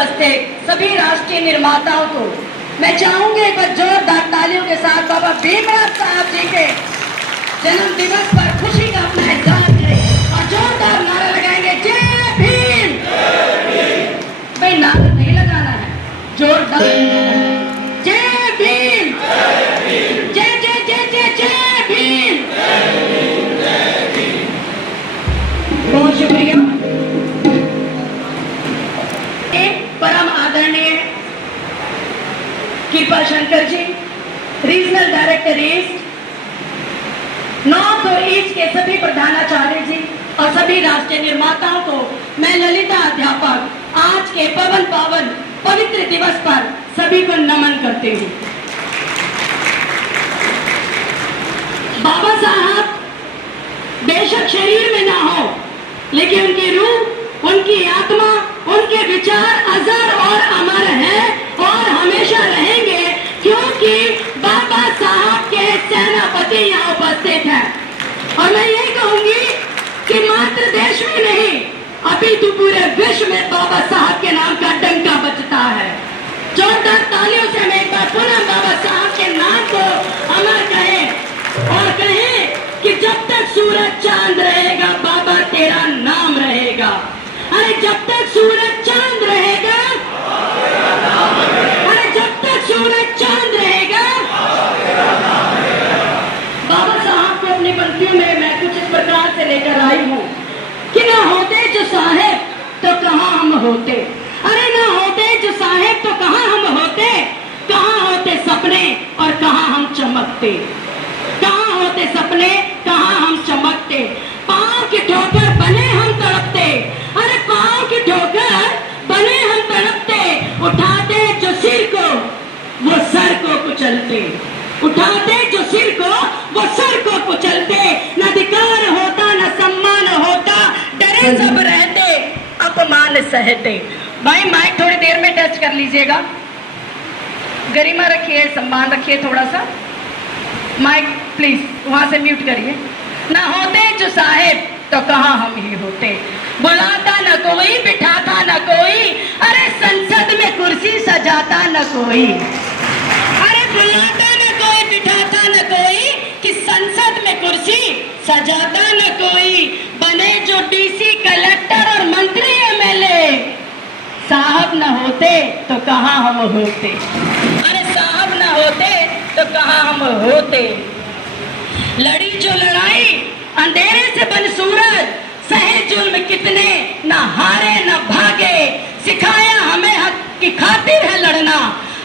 उपस्थित सभी राष्ट्रीय निर्माताओं को मैं चाहूंगी एक बार जोरदार तालियों के साथ बाबा भीमराव साहब जी के जन्म दिवस पर खुशी का अपना इजहार करें और जोरदार नारा लगाएंगे, जय भीम। भाई नारा नहीं लगाना है, जोरदार जय भीम, जय जय जय जय जय भीम। बहुत शुक्रिया। परम आदरणीय कृपा Shankar ji, regional director east, north और ईस्ट के सभी प्रधानाचार्य जी और सभी राष्ट्रीय निर्माताओं को मैं ललिता अध्यापक आज के पवन पावन पवित्र दिवस पर सभी को नमन करती हूँ। बाबा साहब बेशक शरीर में ना हो, लेकिन उनकी रूह, उनकी आत्मा, उनके विचार अजर और अमर हैं और हमेशा रहेंगे, क्योंकि बाबा साहब के सेनापति यहाँ उपस्थित हैं। और मैं यही कहूंगी कि मात्र देश में नहीं, अभी तो पूरे विश्व में बाबा साहब के नाम का डंका बजता है। जोरदार तालियों से मैं एक बार पुनः बाबा साहब के नाम को अमर कहें और कहें कि जब तक सूरज चांद रहेगा बाबा तेरा नाम रहेगा। अरे जब तक सूरज चांद रहेगा, अरे जब तक सूरज चांद रहेगा, बाबा साहब को अपनी पंक्तियों में मैं कुछ इस प्रकार से लेकर आई हूँ कि ना होते जो साहेब तो कहाँ हम होते, अरे ना होते जो साहेब तो कहाँ हम होते, कहाँ होते सपने और कहाँ हम चमकते, कहाँ होते सपने, कहाँ हम चमकते। पाँव की ठोकर बने हम तड़पते, अरे पाँव की ठोकर बने हम तड़पते, उठाते जो सिर को वो सर को कुचलते, उठाते जो सिर को वो सर को कुचलते। न अधिकार होता न सम्मान होता, डरे सब रहते अपमान सहते। भाई माइक थोड़ी देर में टच कर लीजिएगा, गरिमा रखिए, सम्मान रखिए थोड़ा सा। माइक प्लीज वहां से म्यूट करिए। ना होते जो साहेब तो कहाँ हम ही होते, बुलाता न कोई, बिठाता न कोई, अरे संसद में कुर्सी सजाता न कोई, अरे बुलाता न कोई, बिठाता न कोई, कि संसद में कुर्सी सजाता न कोई। बने जो डीसी, कलेक्टर और मंत्री एमएलए, साहब न होते तो कहाँ हम होते, अरे साहब न होते तो कहाँ हम होते। लड़ी जो लड़ाई अंधेरे से बन सूरज, सहे जुल्म कितने न हारे न भागे, सिखाया हमें हक की खातिर है लड़ना,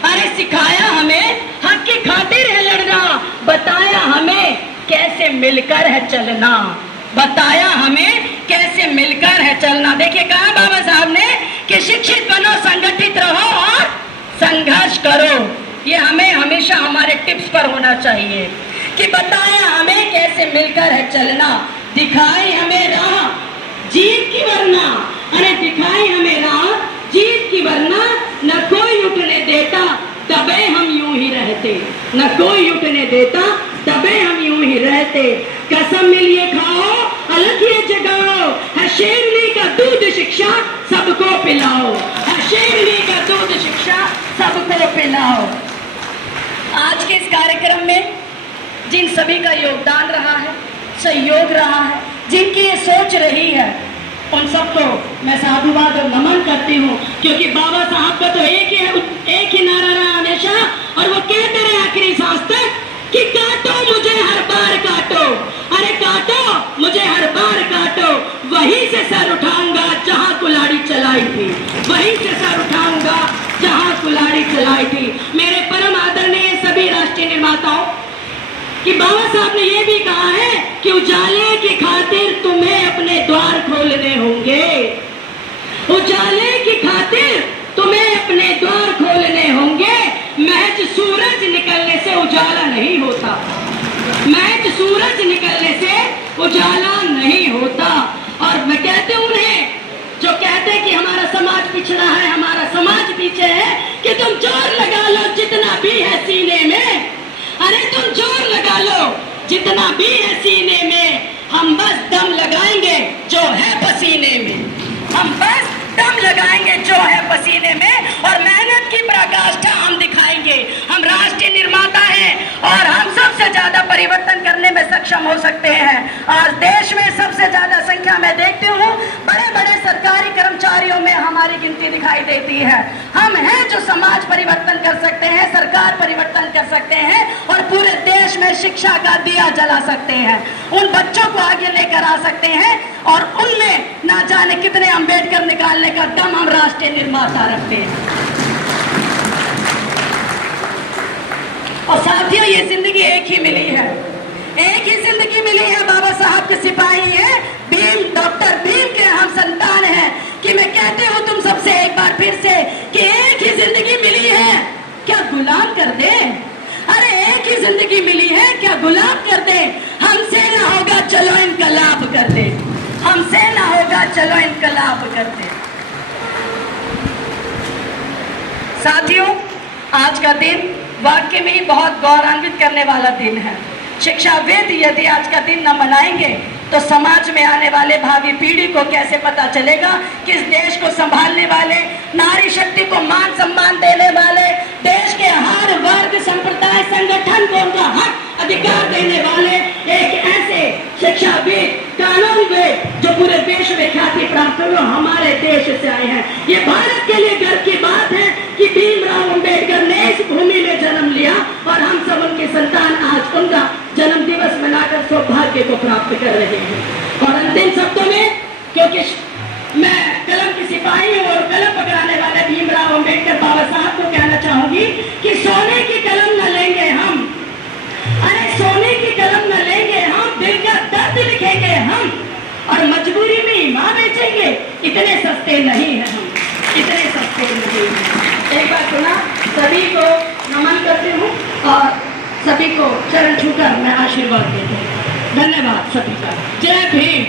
अरे सिखाया हमें हक की खातिर है लड़ना। बताया हमें कैसे मिलकर है चलना, बताया हमें कैसे मिलकर है चलना। देखिए कहा बाबा साहब ने कि शिक्षित बनो, संगठित रहो और संघर्ष करो। ये हमें हमेशा हमारे टिप्स पर होना चाहिए कि बताया हमें कैसे मिलकर है चलना, दिखाई हमें राह जीत की वरना, अरे दिखाई हमें राह जीत की वरना, न कोई उठने देता तबे हम यूं ही रहते, न कोई उठने देता तबे हम यूं ही रहते। कसम मिलिए खाओ, अलग ये जगाओ, है शेरनी का दूध शिक्षा सबको पिलाओ, है शेरनी का दूध शिक्षा सबको पिलाओ। आज के इस कार्यक्रम में जिन सभी का योगदान रहा है, सहयोग रहा है, जिनकी ये सोच रही है, उन सबको मैं साधुवाद और नमन करती हूँ, क्योंकि बाबा साहब का तो एक ही नारा रहा हमेशा, और वो कहते रहे आखिरी सांस तक कि काटो मुझे हर बार काटो, अरे काटो मुझे हर बार काटो, वहीं से सर उठाऊंगा जहाँ कुल्हाड़ी चलाई थी, वहीं से सर उठाऊंगा जहाँ कुल्हाड़ी चलाई थी। मेरे परम आदरणीय सभी राष्ट्रीय निर्माताओं कि बाबा साहब ने यह भी कहा है कि उजाले की खातिर तुम्हें अपने द्वार खोलने होंगे, उजाले की खातिर तुम्हें अपने द्वार खोलने होंगे। महज सूरज निकलने से उजाला नहीं होता, महज सूरज निकलने से उजाला नहीं होता। और मैं कहती हूँ उन्हें जो कहते हैं कि हमारा समाज पिछड़ा है, हमारा समाज पीछे है, कि तुम जोर लगा लो जितना भी है सीने में, अरे तुम जोर लगा लो जितना भी है सीने में, हम बस दम लगाएंगे जो है पसीने में, हम बस दम लगाएंगे जो है पसीने में। सबसे ज्यादा परिवर्तन करने में सक्षम हो सकते हैं। आज देश में सबसे ज्यादा संख्या में देखती हूँ बड़े बड़े सरकारी कर्मचारियों में हमारी गिनती दिखाई देती है। हम हैं जो समाज परिवर्तन कर सकते हैं, सरकार परिवर्तन कर सकते हैं और पूरे देश में शिक्षा का दिया जला सकते हैं। उन बच्चों को आगे लेकर आ सकते हैं और उनमें ना जाने कितने अंबेडकर निकालने का दम हम राष्ट्रीय निर्माता रखते हैं। और साथियों, ये जिंदगी एक ही मिली है, एक ही जिंदगी मिली है। बाबा साहब के सिपाही हैं, भीम, डॉक्टर भीम के हम संतान हैं कि मैं कहती हूँ तुम सबसे एक बार फिर से कि एक ही जिंदगी मिली है, क्या गुलाम कर दे? अरे एक ही जिंदगी मिली है, क्या गुलाम कर दे? हमसे ना होगा चलो इनकलाब कर दे, हमसे ना होगा चलो इनकलाब कर दे। साथियों, आज का दिन वाकई में ही बहुत गौरवान्वित करने वाला दिन है। शिक्षाविद यदि आज का दिन न मनाएंगे तो समाज में आने वाले भावी पीढ़ी को कैसे पता चलेगा कि इस देश को संभालने वाले, नारी शक्ति को मान सम्मान देने वाले, देश के हर वर्ग, संप्रदाय, संगठन को उनका हक अधिकार देने वाले एक ऐसे शिक्षाविद, कानूनविद जो पूरे देश में ख्याति प्राप्त हुए हमारे देश से आए हैं। ये भारत के लिए गर्व की बात है कि भीमराव अंबेडकर ने इस भूमि में जन्म लिया और हम सब उनके संतान आज उनका जन्म दिवस मनाकर सौभाग्य को प्राप्त कर रहे हैं। और अंतिम शब्दों में, क्योंकि मैं कलम की सिपाही हूँ और कलम पकड़ाने वाले भीमराव अंबेडकर बाबा साहब को कहना चाहूंगी कि सोने की कलम न लेंगे हम, अरे सोने की कलम न लेंगे हम, दिल का दर्द लिखेंगे हम और मजबूरी में ईमान बेचेंगे। इतने सस्ते नहीं है हम, इतने सस्ते नहीं है। एक बार सुना, सभी को नमन करती हूँ और सभी को चरण छूकर मैं आशीर्वाद देती हूँ। धन्यवाद सभी का। जय भीम।